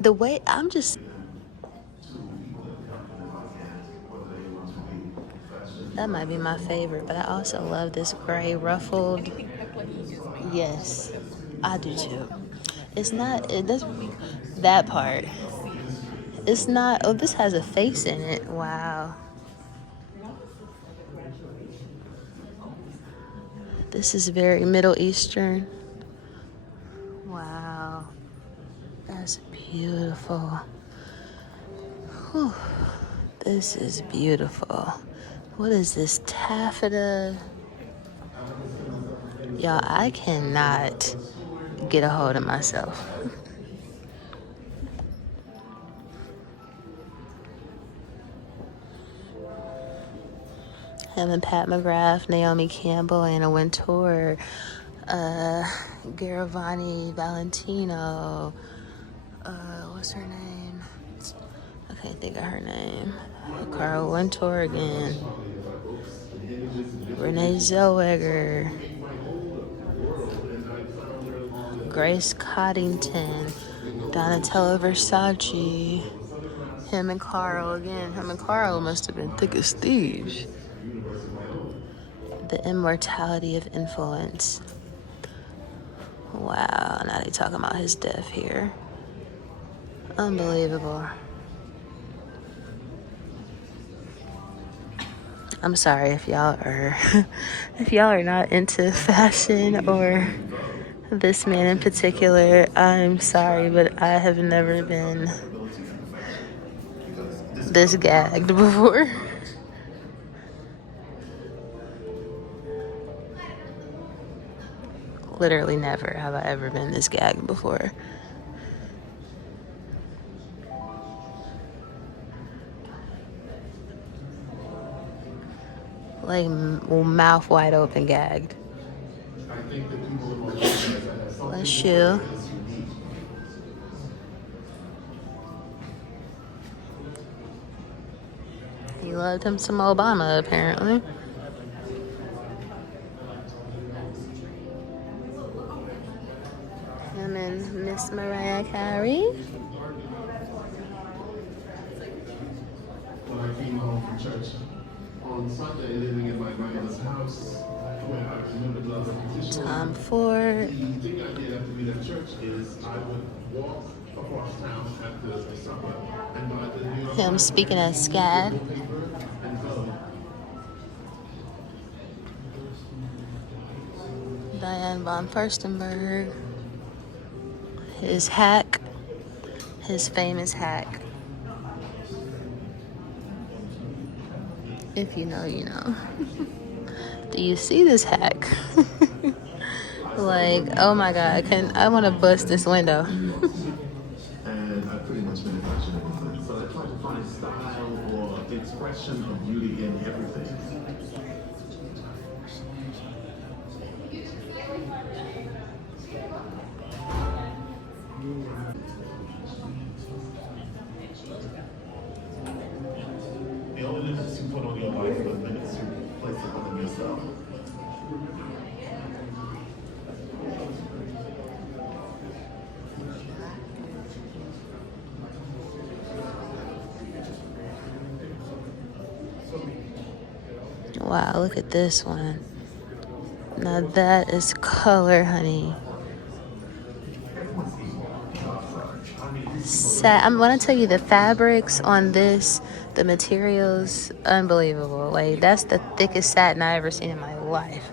The way I'm just. That might be my favorite, but I also love this gray ruffled. Anything pepper he is made. Yes, I do too. It's not, it does that part. It's not, oh, this has a face in it. Wow. This is very Middle Eastern. Wow. That's beautiful. Whew. This is beautiful. What is this, taffeta? Y'all, I cannot get a hold of myself. Him and Pat McGrath, Naomi Campbell, Anna Wintour, Garavani Valentino, what's her name? I can't think of her name. Carl Wintour again. Renee Zellweger. Grace Coddington. Donatella Versace. Him and Carl again. Him and Carl must have been thick as thieves. The Immortality of Influence. Wow, now they talking about his death here. Unbelievable. I'm sorry if y'all are not into fashion or this man in particular. I'm sorry, but I have never been this gagged before. Literally never have I ever been this gagged before. Like mouth wide open gagged. Bless you. He loved him some Obama, apparently. Him and Miss Mariah Carey. When I came home from church on Sunday, living in my grandmother's house, where I remembered love and petition. Tom Ford. The thing I did after we left church is I would walk across town after the supper and buy the New York Him speaking as SCAD. and go. Diane von Furstenberg. His hack. His famous hack. If you know, you know. Do you see this hack? Like, oh my God, I want to bust this window. And I've pretty much been passionate with it. So I try to find style or expression of beauty in everything. The only limits you put on your life are the limits you place upon yourself. Wow, look at this one. Now that is color, honey. I'm gonna tell you the fabrics on this, the materials, unbelievable. Like that's the thickest satin I ever seen in my life.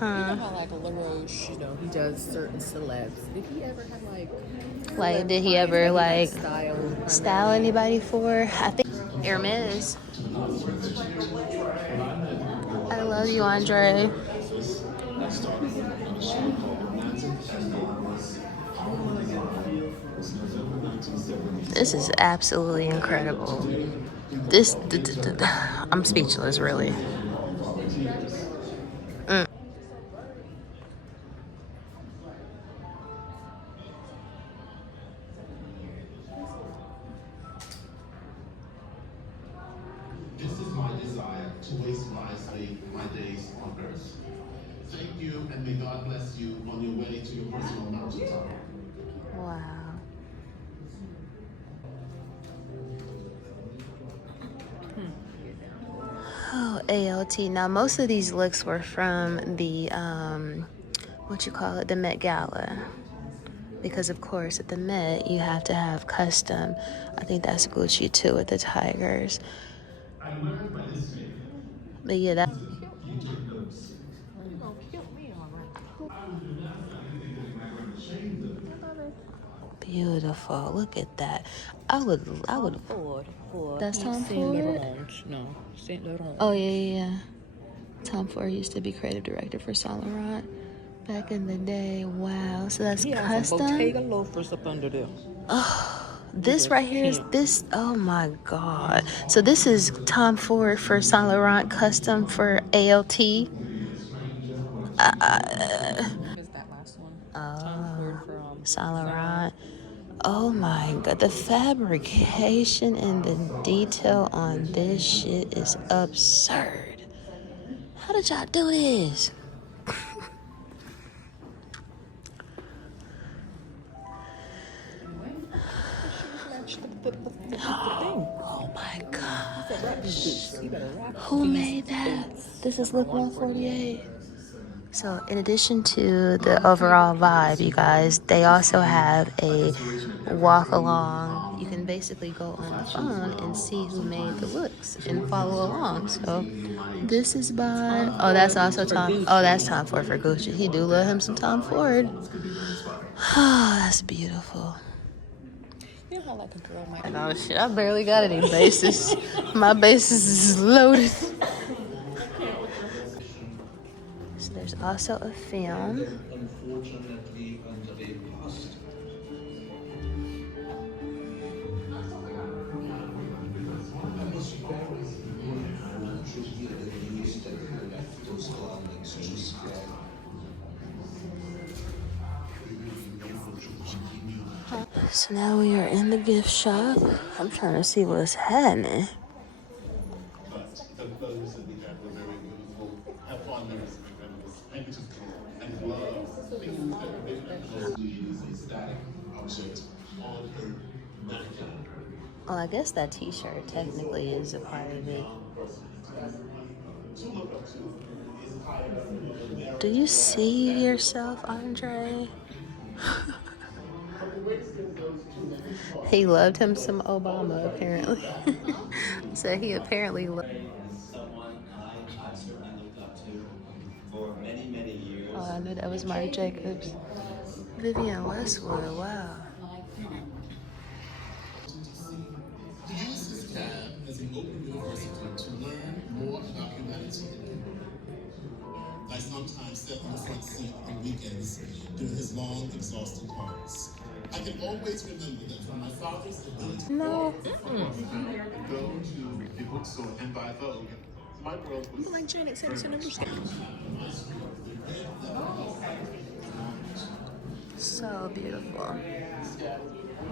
You know how like LaRoche, you know, he does certain celebs. Did he ever have Like, did he ever like style style anybody for? I think Hermes. I love you, Andre. This is absolutely incredible. I'm speechless, really. This is my desire to waste wisely my days on earth, Thank you, and may God bless you on your way to your personal mountaintop. Wow. Oh, ALT. Now, most of these looks were from the, what you call it, the Met Gala. Because, of course, at the Met, you have to have custom. I think that's Gucci, too, with the tigers. But, yeah, that... Beautiful. Look at that. I would. That's Tom Ford? No, Saint Laurent. Oh, yeah. Tom Ford used to be creative director for Saint Laurent back in the day. Wow. So that's custom? Bottega loafers up under there. Oh, this right here is this. Oh, my God. So this is Tom Ford for Saint Laurent custom for ALT. Is that last one? Tom Ford from Saint Laurent. Oh my God, the fabrication and the detail on this shit is absurd. How did y'all do this? Oh my God. Who made that? This is look 148. So in addition to the overall vibe, you guys, they also have a walk along. You can basically go on the phone and see who made the looks and follow along. So this is by, oh, that's also Tom, oh, that's Tom Ford for Gucci. He do love him some Tom Ford. Oh, that's beautiful. You know how like a girl might. Oh shit, I barely got any bases. My bases is loaded. So there's also a film. Unfortunately, under the past. So now we are in the gift shop. I'm trying to see what's happening. The clothes that we had were very beautiful. Have fun memories of events, handkerchiefs and gloves. Things that they don't use a static object on her mannequin. Well, I guess that t-shirt technically is a part of it. Do you see yourself, Andre? He loved him some Obama, apparently. So he apparently loved. Someone I certainly looked up to for many, many years. Oh, I knew that was Marc Jacobs. Vivienne Westwood, wow. Use this tab as an open university to learn more about humanity. I sometimes sit on the front seat on weekends during his long, exhausting calls. I can always remember that from my father's ability No. to go to the bookstore and buy Vogue. My world was Like Janet said, it's an So beautiful.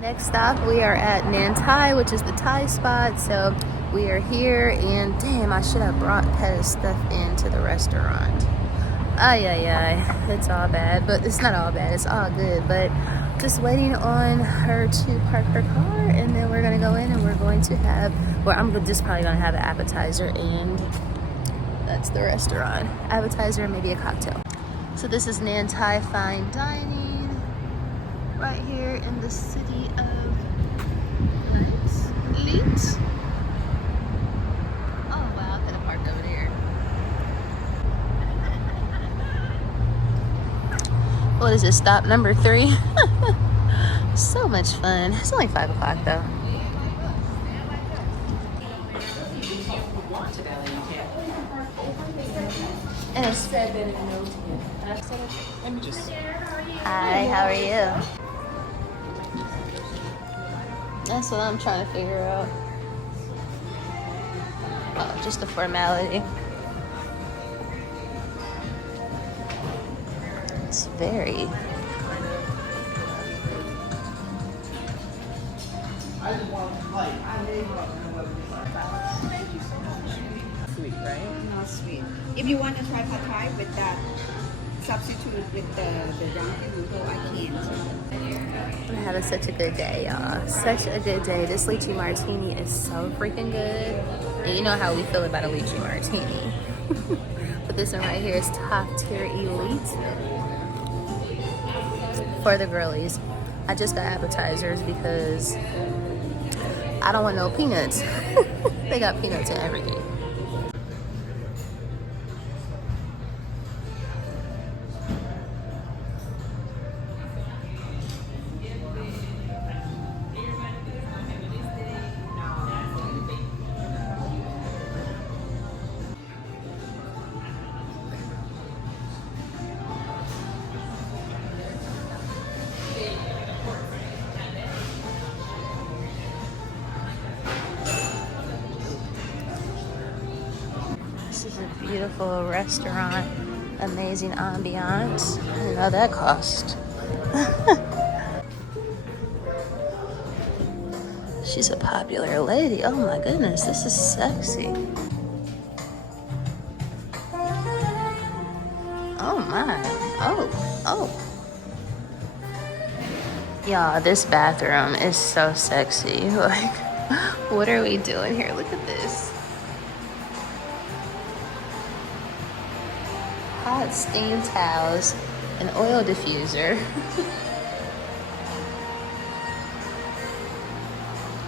Next stop, we are at Nan Thai, which is the Thai spot. So we are here, and damn, I should have brought Petta's stuff into the restaurant. Ay, ay, ay. It's all bad, but it's not all bad. It's all good, but just waiting on her to park her car, and then we're gonna go in and we're going to have, well, I'm just probably gonna have an appetizer, and that's the restaurant. Appetizer and maybe a cocktail. So this is Nan Thai Fine Dining, right here in the city of Leeds. Oh wow, I could have parked over there. What is it, stop number 3? So much fun. It's only 5 o'clock though. And it's said that it knows you. Let me just. Hi, how are you? That's what I'm trying to figure out. Oh, just a formality. It's very... Sweet, right? Not sweet. If you want to try pad thai with that substitute with the donkey noodle, I can't. I'm having such a good day, y'all. Such a good day. This lychee martini is so freaking good. And you know how we feel about a lychee martini. But this one right here is top tier elite for the girlies. I just got appetizers because I don't want no peanuts. They got peanuts in everything. This is a beautiful restaurant, amazing ambiance. I didn't know that cost. She's a popular lady. Oh my goodness, this is sexy. Oh my, oh. Y'all, this bathroom is so sexy. Like, what are we doing here? Look at this. Hot steam towels, an oil diffuser,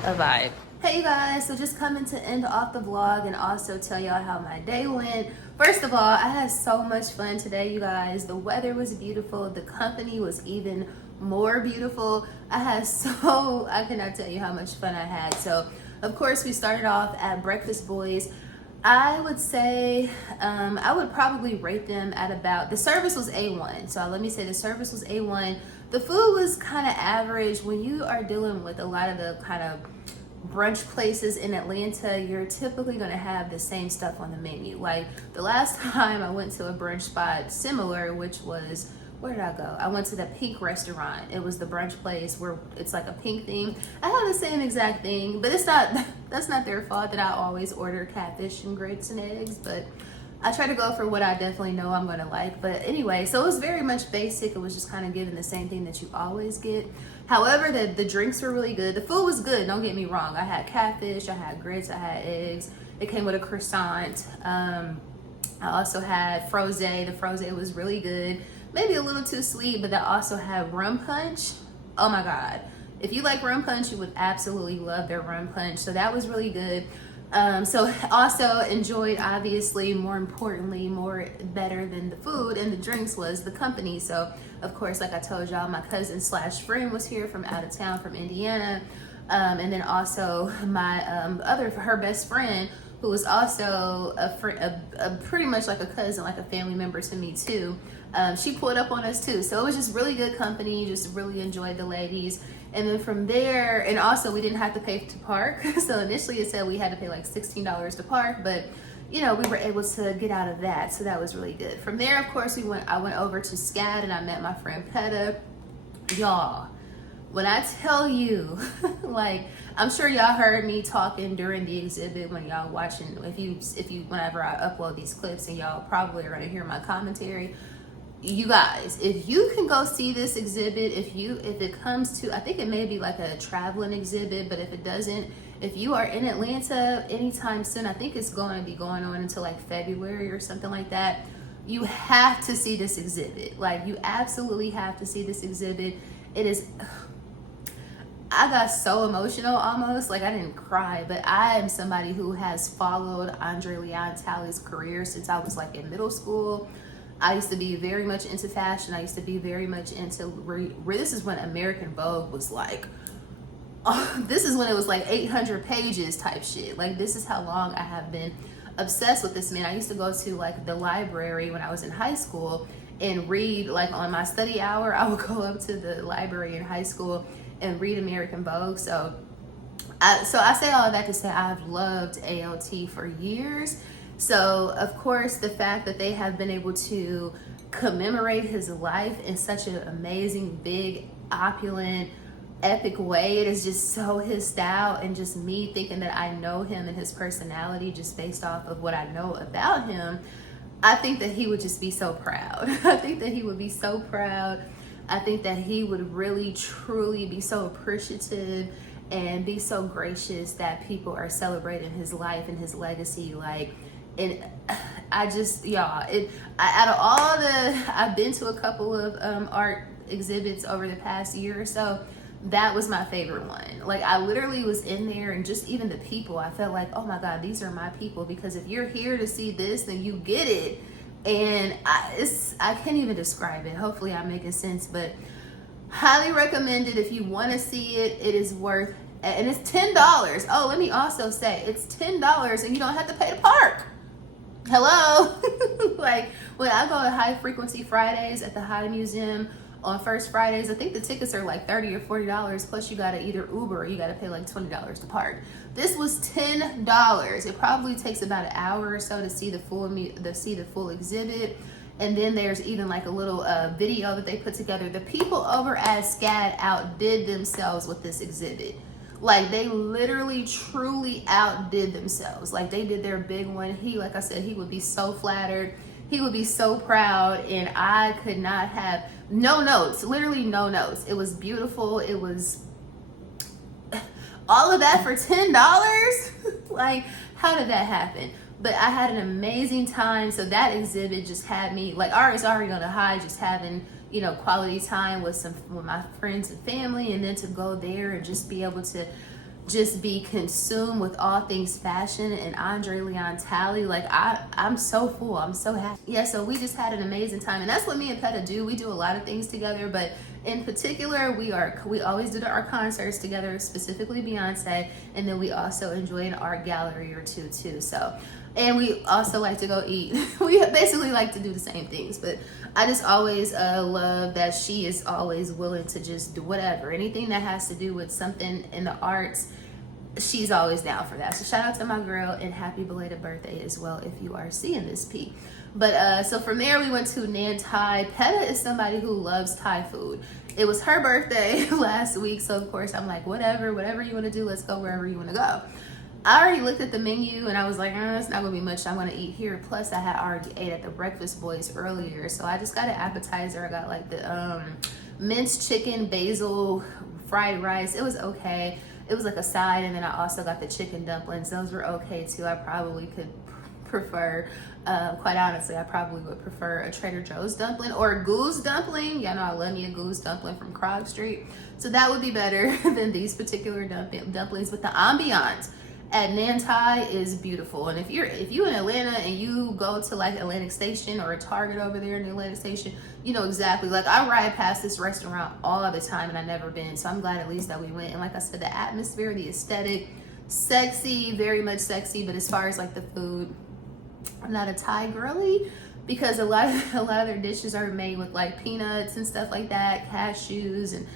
a vibe. Hey you guys, so just coming to end off the vlog and also tell y'all how my day went. First of all, I had so much fun today, you guys. The weather was beautiful. The company was even more beautiful. I cannot tell you how much fun I had. So of course we started off at Breakfast Boys. I would say, I would probably rate them at about, the service was A1. So let me say the service was A1. The food was kind of average. When you are dealing with a lot of the kind of brunch places in Atlanta, you're typically going to have the same stuff on the menu. Like the last time I went to a brunch spot similar, which was, where did I go? I went to the Pink restaurant. It was the brunch place where it's like a pink theme. I have the same exact thing, but that's not their fault that I always order catfish and grits and eggs, but I try to go for what I definitely know I'm gonna like. But anyway, so it was very much basic. It was just kind of giving the same thing that you always get. However, the drinks were really good. The food was good, don't get me wrong. I had catfish, I had grits, I had eggs. It came with a croissant. I also had frosé. The frosé was really good. Maybe a little too sweet, but that also had rum punch. Oh my God. If you like rum punch, you would absolutely love their rum punch. So that was really good. So also enjoyed, obviously, more importantly, better than the food and the drinks was the company. So of course, like I told y'all, my cousin / friend was here from out of town from Indiana. And then also my her best friend, who was also a pretty much like a cousin, like a family member to me too. She pulled up on us too. So it was just really good company, just really enjoyed the ladies. And then from there, and also we didn't have to pay to park. So initially it said we had to pay like $16 to park, but you know, we were able to get out of that. So that was really good. From there, of course, I went over to SCAD and I met my friend Petta. Y'all, when I tell you, like, I'm sure y'all heard me talking during the exhibit when y'all watching, whenever I upload these clips, and y'all probably are gonna hear my commentary. You guys, if you can go see this exhibit, if it comes to, I think it may be like a traveling exhibit, but if it doesn't, if you are in Atlanta anytime soon, I think it's going to be going on until like February or something like that. You have to see this exhibit. Like, you absolutely have to see this exhibit. It is, I got so emotional almost, like I didn't cry, but I am somebody who has followed Andre Leon Talley's career since I was like in middle school. I used to be very much into fashion. I used to be very much into, this is when American Vogue was like, this is when it was like 800 pages type shit. Like, this is how long I have been obsessed with this man. I used to go to like the library when I was in high school and read, like on my study hour, I would go up to the library in high school and read American Vogue. So I say all of that to say I've loved ALT for years. So of course, the fact that they have been able to commemorate his life in such an amazing, big, opulent, epic way, it is just so his style, and just me thinking that I know him and his personality just based off of what I know about him. I think that he would just be so proud. I think that he would be so proud. I think that he would really, truly be so appreciative and be so gracious that people are celebrating his life and his legacy. Like, and I just, y'all, out of all I've been to a couple of art exhibits over the past year or so, that was my favorite one. Like, I literally was in there, and just even the people, I felt like, oh my God, these are my people. Because if you're here to see this, then you get it. And I can't even describe it. Hopefully I'm making sense, but highly recommend it. If you want to see it, it is worth, and it's $10. Oh, let me also say, it's $10 and you don't have to pay to park. Hello. Like, when I go to High Frequency Fridays at the High Museum on First Fridays, I think the tickets are like $30 or $40, plus you gotta either Uber or you gotta pay like $20 to park. This was $10. It probably takes about an hour or so to see the full exhibit. And then there's even like a little video that they put together. The people over at SCAD outdid themselves with this exhibit. Like, they literally, truly outdid themselves. Like, they did their big one. Like I said, he would be so flattered. He would be so proud. And I could not have no notes, literally no notes. It was beautiful. It was all of that for $10. Like, how did that happen? But I had an amazing time. So that exhibit just had me, like, I was already on a high, just having, you know, quality time with my friends and family, and then to go there and just be able to just be consumed with all things fashion and Andre Leon Talley. Like, I'm so full. I'm so happy. Yeah, so we just had an amazing time, and that's what me and Peta do. We do a lot of things together, but in particular, we always do our concerts together, specifically Beyonce, and then we also enjoy an art gallery or two too. So, and we also like to go eat. We basically like to do the same things, but I just always love that she is always willing to just do whatever, anything that has to do with something in the arts. She's always down for that. So shout out to my girl, and happy belated birthday as well if you are seeing this P. But so from there we went to Nan Thai. Peta is somebody who loves Thai food. It was her birthday last week, so of course I'm like, whatever you want to do, let's go wherever you want to go. I already looked at the menu and I was like, it's not gonna be much I'm gonna eat here. Plus I had already ate at the Breakfast Boys earlier, so I just got an appetizer. I got like the minced chicken, basil, fried rice. It was okay. It was like a side, and then I also got the chicken dumplings. Those were okay too. I probably could prefer, quite honestly, I probably would prefer a Trader Joe's dumpling or a goose dumpling. Y'all know I love me a goose dumpling from Krog Street. So that would be better than these particular dumplings. But the ambiance at Nan Thai is beautiful. And if you in Atlanta and you go to like Atlantic Station or a Target over there in the Atlantic Station, you know exactly. Like, I ride past this restaurant all the time and I've never been. So I'm glad at least that we went. And like I said, the atmosphere, the aesthetic, sexy, very much sexy. But as far as like the food, I'm not a Thai girly, because a lot of their dishes are made with like peanuts and stuff like that, cashews, and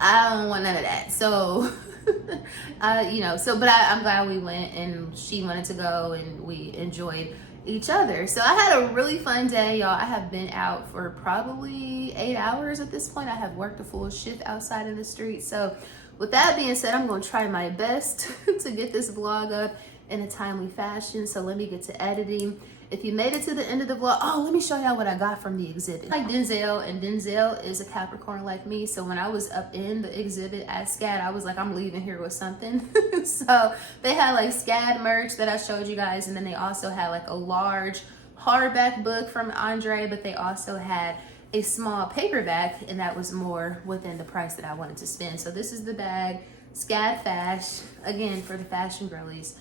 I don't want none of that. So but I'm glad we went, and she wanted to go, and we enjoyed each other. So I had a really fun day, y'all. I have been out for probably 8 hours at this point. I have worked a full shift outside in the street. So with that being said, I'm going to try my best to get this vlog up in a timely fashion. So let me get to editing. If you made it to the end of the vlog, let me show y'all what I got from the exhibit. Like Denzel, and Denzel is a Capricorn like me. So when I was up in the exhibit at SCAD, I was like, I'm leaving here with something. So they had like SCAD merch that I showed you guys. And then they also had like a large hardback book from Andre, but they also had a small paperback, and that was more within the price that I wanted to spend. So this is the bag, SCAD Fash, again, for the fashion girlies.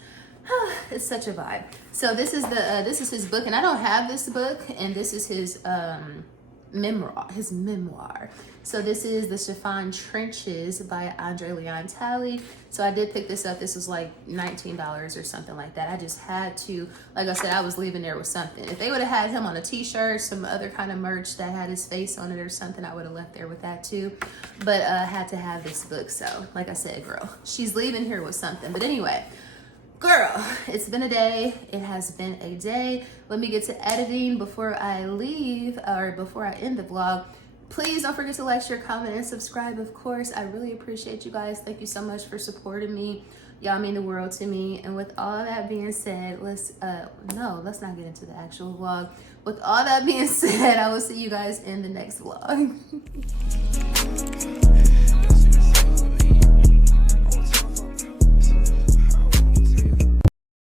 It's such a vibe. So this is his book, and I don't have this book, and this is his memoir. So this is The Chiffon Trenches by Andre Leon Talley. So I did pick this up. This was like $19 or something like that. I just had to, like I said, I was leaving there with something. If they would have had him on a t-shirt, some other kind of merch that had his face on it or something, I would have left there with that too. But I had to have this book. So like I said, girl, she's leaving here with something. But anyway, girl, it's been a day. It has been a day. Let me get to editing before I leave, or before I end the vlog. Please don't forget to like, share, comment, and subscribe. Of course, I really appreciate you guys. Thank you so much for supporting me. Y'all mean the world to me. And with all that being said, let's not get into the actual vlog. With all that being said, I will see you guys in the next vlog.